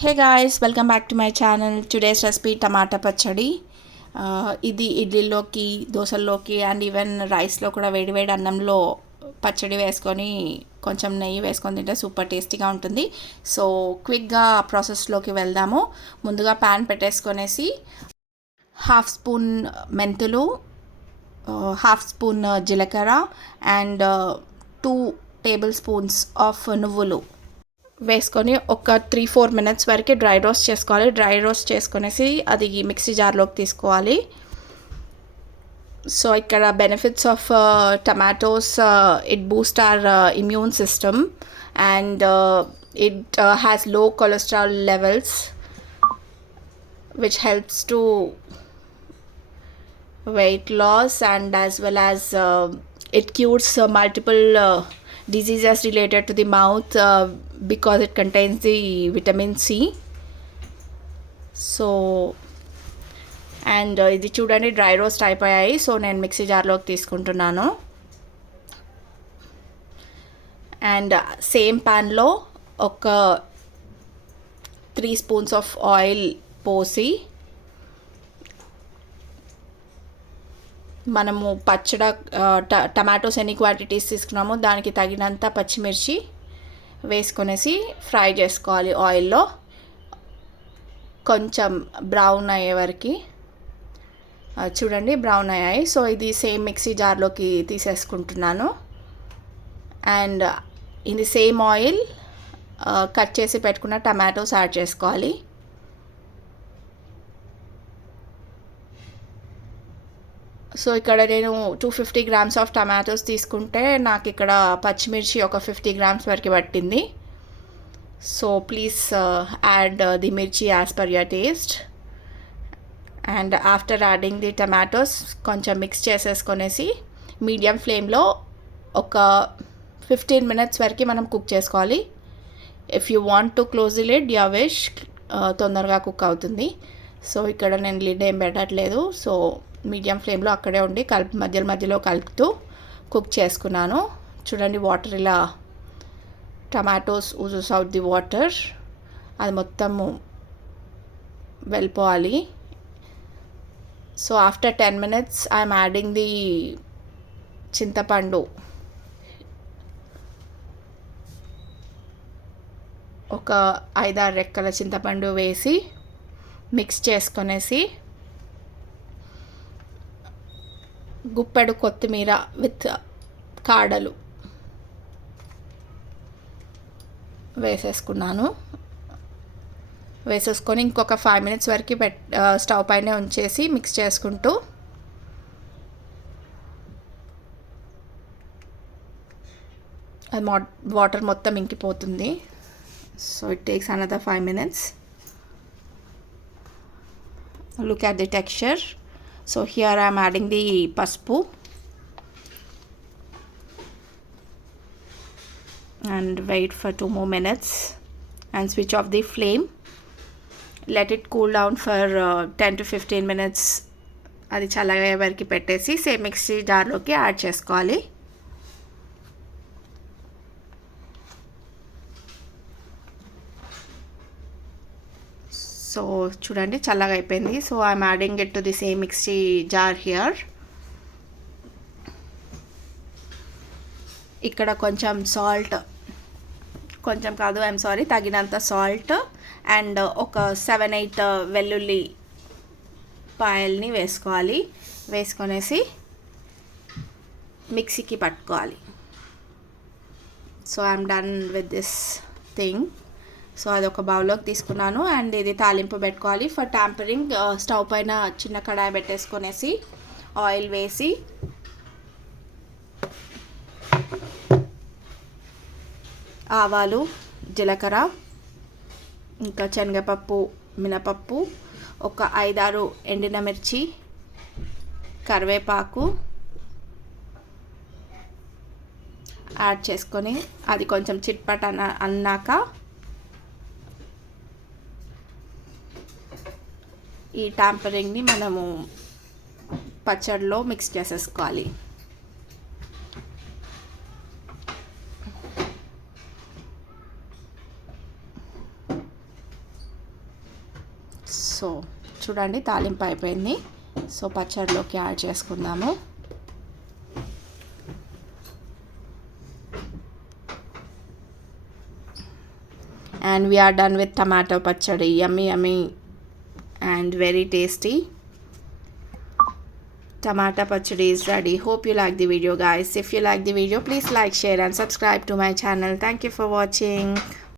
Hey guys, welcome back to my channel. Today's recipe టమాటా పచ్చడి. ఇది ఇడ్లీలోకి, దోశల్లోకి అండ్ ఈవెన్ రైస్లో కూడా వేడివేడి అన్నంలో పచ్చడి వేసుకొని కొంచెం నెయ్యి వేసుకొని తింటే సూపర్ టేస్టీగా ఉంటుంది. సో క్విక్గా ప్రాసెస్లోకి వెళ్దాము. ముందుగా ప్యాన్ పెట్టేసుకొనేసి హాఫ్ స్పూన్ మెంతులు, హాఫ్ స్పూన్ జీలకర్ర అండ్ 2 టేబుల్ స్పూన్స్ ఆఫ్ నువ్వులు వేసుకొని ఒక 3-4 మినిట్స్ వరకు డ్రై రోస్ట్ చేసుకోవాలి. డ్రై రోస్ట్ చేసుకొనేసి అది మిక్సీ జార్లోకి తీసుకోవాలి. సో ఇక్కడ benefits of tomatoes, it Boost our immune system and it has లో cholesterol levels which helps to weight loss and as well as it cures multiple diseases related to the mouth because it contains the vitamin C. So and ఇది చూడండి dry roast అయిపోయాయి. So నేను mixie జార్లోకి తీసుకుంటున్నాను. And same ప్యాన్లో ఒక 3 spoons of oil పోసి మనము టమాటోస్ ఎన్ని క్వాంటిటీస్ తీసుకున్నామో దానికి తగినంత పచ్చిమిర్చి వేసుకొనేసి ఫ్రై చేసుకోవాలి ఆయిల్లో కొంచెం బ్రౌన్ అయ్యే వరకు. చూడండి బ్రౌన్ అయ్యాయి. సో ఇది సేమ్ మిక్సీ జార్లోకి తీసేసుకుంటున్నాను. అండ్ ఇది సేమ్ ఆయిల్ కట్ చేసి పెట్టుకున్న టమాటోస్ యాడ్ చేసుకోవాలి. సో ఇక్కడ నేను 250 గ్రామ్స్ ఆఫ్ టమాటోస్ తీసుకుంటే నాకు ఇక్కడ పచ్చిమిర్చి ఒక 50 గ్రామ్స్ వరకు పట్టింది. సో ప్లీజ్ యాడ్ ది మిర్చి as per your taste. And after adding the tomatoes కొంచెం మిక్స్ చేసేసుకొనేసి మీడియం ఫ్లేమ్లో ఒక 15 మినిట్స్ వరకు మనం కుక్ చేసుకోవాలి. If you want to close the lid your wish, తొందరగా కుక్ అవుతుంది. సో ఇక్కడ నేను లిడ్ ఏం పెట్టట్లేదు. సో మీడియం ఫ్లేమ్లో అక్కడే ఉండి మధ్యలో కలుపుతూ కుక్ చేసుకున్నాను. చూడండి వాటర్ ఇలా టమాటోస్ ఊజెస్ అవుట్ ది వాటర్, అది మొత్తము వెళ్ళిపోవాలి. So after 10 minutes I'm adding the చింతపండు. ఒక 5-6 రెక్కల చింతపండు వేసి మిక్స్ చేసుకొనేసి గుప్పెడు కొత్తిమీర విత్ కాడలు వేసేసుకున్నాను. వేసేసుకొని ఇంకొక 5 మినిట్స్ వరకు స్టవ్ పైన ఉంచేసి మిక్స్ చేసుకుంటూ అది వాటర్ మొత్తం ఇంకిపోతుంది. So it takes another 5 minutes. Look at the texture. So here I am adding the paspu and wait for 2 more minutes and switch off the flame. Let it cool down for 10 to 15 minutes. అది చల్లగా వరకు పెట్టేసి same mixie జార్లోకి add చేసుకోవాలి. So చూడండి చల్లగా అయిపోయింది. So I'm adding it to the same mixie jar here. ఇక్కడ కొంచెం సాల్ట్, కొంచెం కాదు ఐఎమ్ సారీ, తగినంత సాల్ట్ అండ్ ఒక 7-8 వెల్లుల్లి పాయల్ని వేసుకోవాలి. వేసుకొనేసి మిక్సీకి పట్టుకోవాలి. So I'm done with this thing. So అది ఒక బౌల్లోకి తీసుకున్నాను. అండ్ ఇది తాలింపు పెట్టుకోవాలి. ఫర్ ట్యాంపరింగ్ స్టవ్ పైన చిన్న కడాయి పెట్టేసుకొనేసి ఆయిల్ వేసి ఆవాలు, జీలకర్ర, ఇంకా శనగపప్పు, మినపప్పు, ఒక 5-6 ఎండిన మిర్చి, కరివేపాకు యాడ్ చేసుకొని అది కొంచెం చిట్పట్ అన్నాక ఈ ట్యాంపరింగ్ని మనము పచ్చడిలో మిక్స్ చేసేసుకోవాలి. సో చూడండి తాలింపు అయిపోయింది. సో పచ్చడిలోకి యాడ్ చేసుకుందాము. And we are done with tomato pachadi. Yummy yummy and very tasty tomato pachadi is ready. Hope you like the video, guys. If you like the video, please like, share and subscribe to my channel. Thank you for watching.